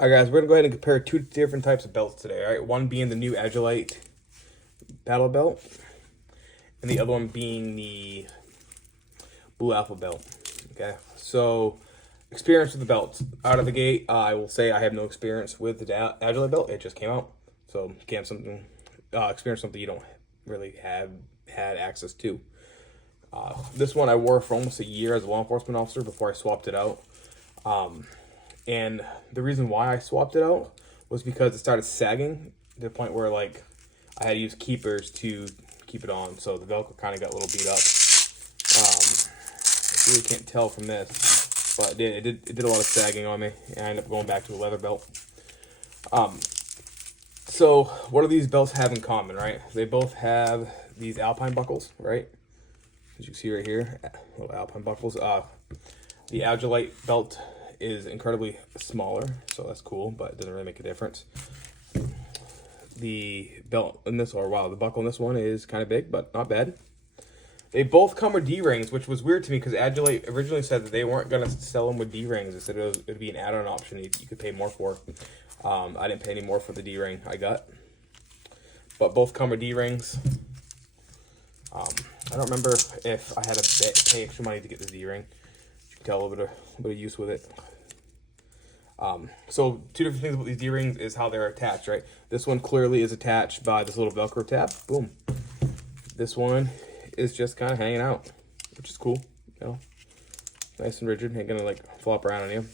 All right, guys, we're gonna go ahead and compare two different types of belts today. All right, one being the new Agilite Battle Belt, and the other one being the Blue Alpha Belt. Okay, so experience with the belts out of the gate. I will say I have no experience with the Agilite belt. It just came out, so can't experience something you don't really have had access to. This one I wore for almost a year as a law enforcement officer before I swapped it out. And the reason why I swapped it out was because it started sagging to the point where, like, I had to use keepers to keep it on. So the Velcro kind of got a little beat up. You really can't tell from this, but it did a lot of sagging on me. And I ended up going back to a leather belt. So what do these belts have in common, right? They both have these alpine buckles, right? As you can see right here, little alpine buckles. The Agilite belt is incredibly smaller, so that's cool, but it doesn't really make a difference. The belt in this, the buckle in this one is kind of big, but not bad. They both come with D-rings, which was weird to me because Agilite originally said that they weren't going to sell them with D-rings. They said it would be an add-on option you could pay more for. I didn't pay any more for the D-ring I got, but both come with D-rings. I don't remember if I had to pay extra money to get the D-ring. You can tell a little bit of use with it. So two different things about these D-rings is how they're attached, right? This one clearly is attached by this little Velcro tab. Boom. This one is just kind of hanging out, which is cool. You know, nice and rigid. Ain't gonna like flop around on you.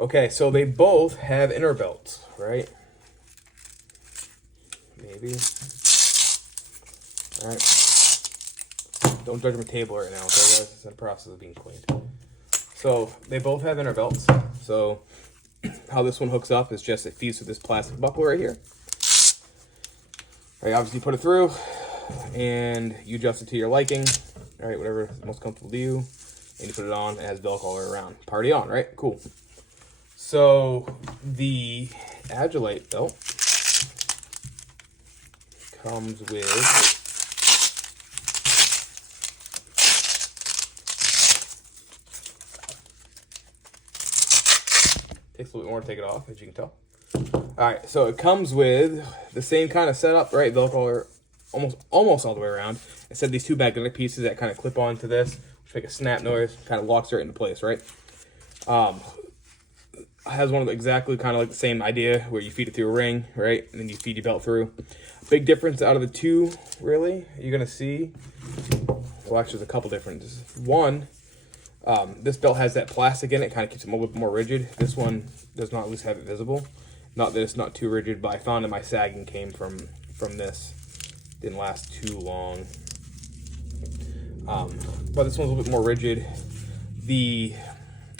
Okay, so they both have inner belts, right? Maybe. All right. Don't judge my table right now, okay, guys? It's in the process of being cleaned. So they both have inner belts. So how this one hooks up is just it feeds to this plastic buckle right here. All right, obviously you put it through and you adjust it to your liking. All right, whatever is most comfortable to you. And you put it on, it has Velcro all the way around. Party on, right? Cool. So the Agilite belt comes with takes a little bit more to take it off, as you can tell. All right, so it comes with the same kind of setup, right? Velcro almost all the way around. Instead, these two magnetic pieces that kind of clip onto this, which make a snap noise, kind of locks right into place, right? Has one of the exactly kind of like the same idea where you feed it through a ring, right? And then you feed your belt through. Big difference out of the two, really, you're gonna see. Well, actually, there's a couple differences. One, this belt has that plastic in it, kind of keeps it a little bit more rigid. This one does not at least have it visible. Not that it's not too rigid, but I found that my sagging came from this. Didn't last too long. But this one's a little bit more rigid. The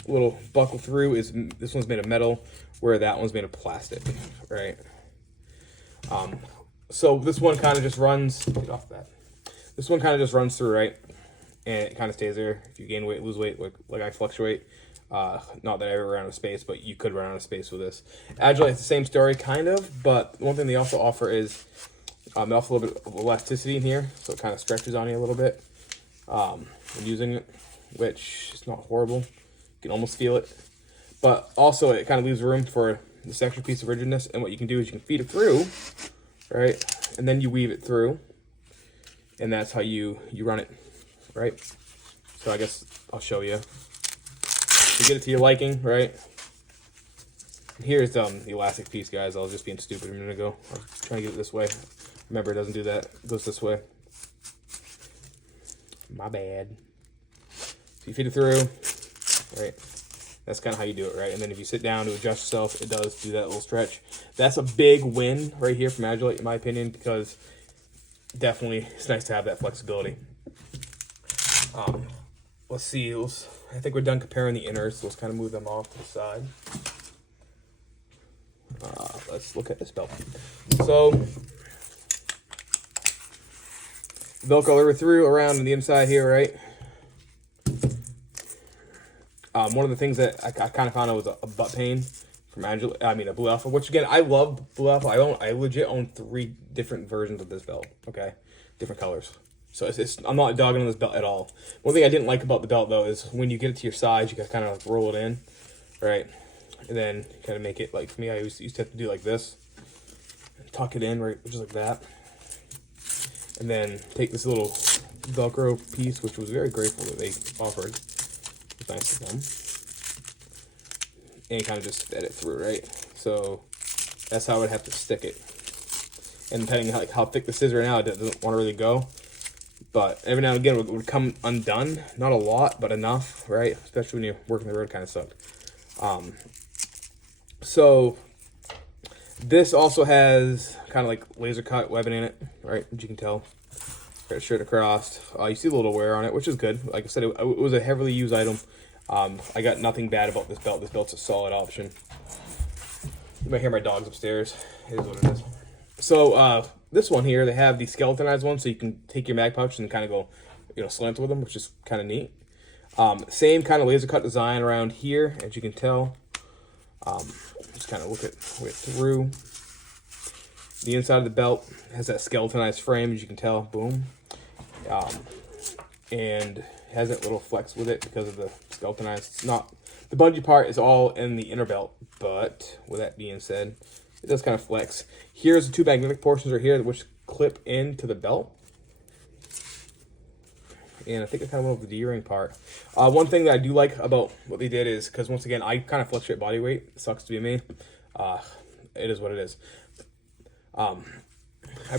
little buckle through is, this one's made of metal, where that one's made of plastic, right? So this one kind of just runs, get off that. This one kind of just runs through, right? And it kind of stays there. If you gain weight, lose weight, like I fluctuate. Not that I ever ran out of space, but you could run out of space with this. Agilite is the same story, kind of, but one thing they also offer is they offer a little bit of elasticity in here, so it kind of stretches on you a little bit when using it, which is not horrible. You can almost feel it, but also it kind of leaves room for this extra piece of rigidness. And what you can do is you can feed it through, right, and then you weave it through, and that's how you run it. Right, so I guess I'll show you. To get it to your liking, right? Here's the elastic piece, guys. I was just being stupid a minute ago. I was trying to get it this way. Remember, it doesn't do that. It goes this way. My bad. So you feed it through, right? That's kind of how you do it, right? And then if you sit down to adjust yourself, it does do that little stretch. That's a big win right here from Agilite, in my opinion, because definitely it's nice to have that flexibility. Let's see. I think we're done comparing the inners, so let's kind of move them off to the side. Let's look at this belt. So, Velcro over through, around on the inside here, right? One of the things that I kind of found out was a butt pain from a Blue Alpha, which again, I love Blue Alpha. I legit own 3 different versions of this belt, okay? Different colors. So I'm not dogging on this belt at all. One thing I didn't like about the belt, though, is when you get it to your size, you can kind of like roll it in, right? and then kind of make it like, for me, I used to have to do like this, tuck it in right just like that, and then take this little Velcro piece, which was very grateful that they offered. It's nice of them, and kind of just fit it through, right? So that's how I would have to stick it. And depending on how thick this is right now, it doesn't want to really go. But every now and again, it would come undone. Not a lot, but enough, right? Especially when you're working the road, kind of sucked. So this also has kind of like laser cut webbing in it, right? As you can tell, right straight across. You see a little wear on it, which is good. Like I said, it was a heavily used item. I got nothing bad about this belt. This belt's a solid option. You might hear my dogs upstairs. It is what it is. So this one here, they have the skeletonized one, so you can take your mag pouch and kind of go, slant with them, which is kind of neat. Same kind of laser cut design around here, as you can tell. Just kind of look it through. The inside of the belt has that skeletonized frame, as you can tell. Boom. And has that little flex with it because of the skeletonized. It's not, the bungee part is all in the inner belt, but with that being said, it does kind of flex. Here's the two magnetic portions right here, which clip into the belt. And I think I kind of went over the D-ring part. One thing that I do like about what they did is, because once again, I kind of fluctuate body weight. It sucks to be me. It is what it is. I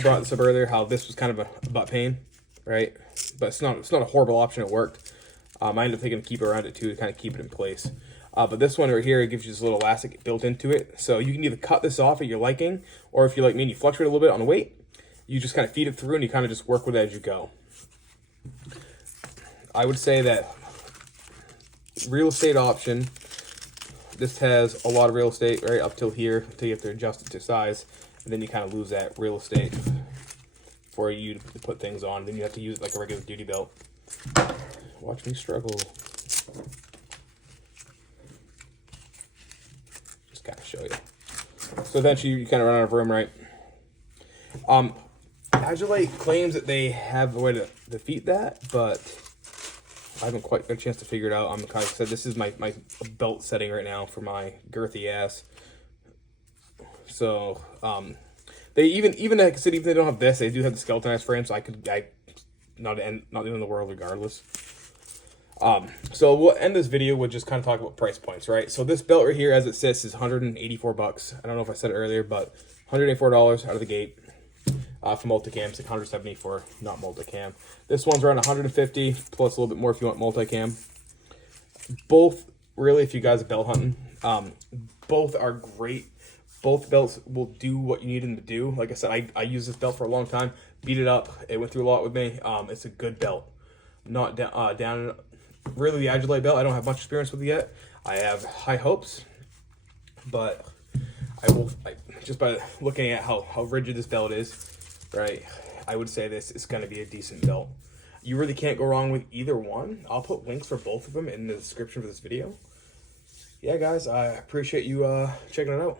brought this up earlier, how this was kind of a butt pain, right? But it's not a horrible option. It worked. I ended up taking a keeper around it too to kind of keep it in place. But this one right here, it gives you this little elastic built into it. So you can either cut this off at your liking, or if you're like me and you fluctuate a little bit on the weight, you just kind of feed it through and you kind of just work with it as you go. I would say that real estate option, this has a lot of real estate right up till here, until you have to adjust it to size, and then you kind of lose that real estate for you to put things on. Then you have to use it like a regular duty belt. Watch me struggle. Just kind of show you. So eventually you kind of run out of room, right? Agilite claims that they have a way to defeat that, but I haven't quite got a chance to figure it out. Like I said, this is my belt setting right now for my girthy ass. So they even like I said, even if they don't have this, they do have the skeletonized frame, so I not the end of the world regardless. So we'll end this video with just kind of talk about price points, right? So this belt right here, as it sits, is $184. I don't know if I said it earlier, but $184 out of the gate. For multicam, it's like $170 for not multicam. This one's around $150 plus a little bit more if you want multicam. Both, really, if you guys are belt hunting, both are great. Both belts will do what you need them to do. Like I said, I used this belt for a long time. Beat it up. It went through a lot with me. It's a good belt. Not down. Really, the Agilite belt, I don't have much experience with it yet. I have high hopes, but just by looking at how rigid this belt is, right, I would say this is going to be a decent belt. You really can't go wrong with either one. I'll put links for both of them in the description for this video. Yeah, guys, I appreciate you checking it out.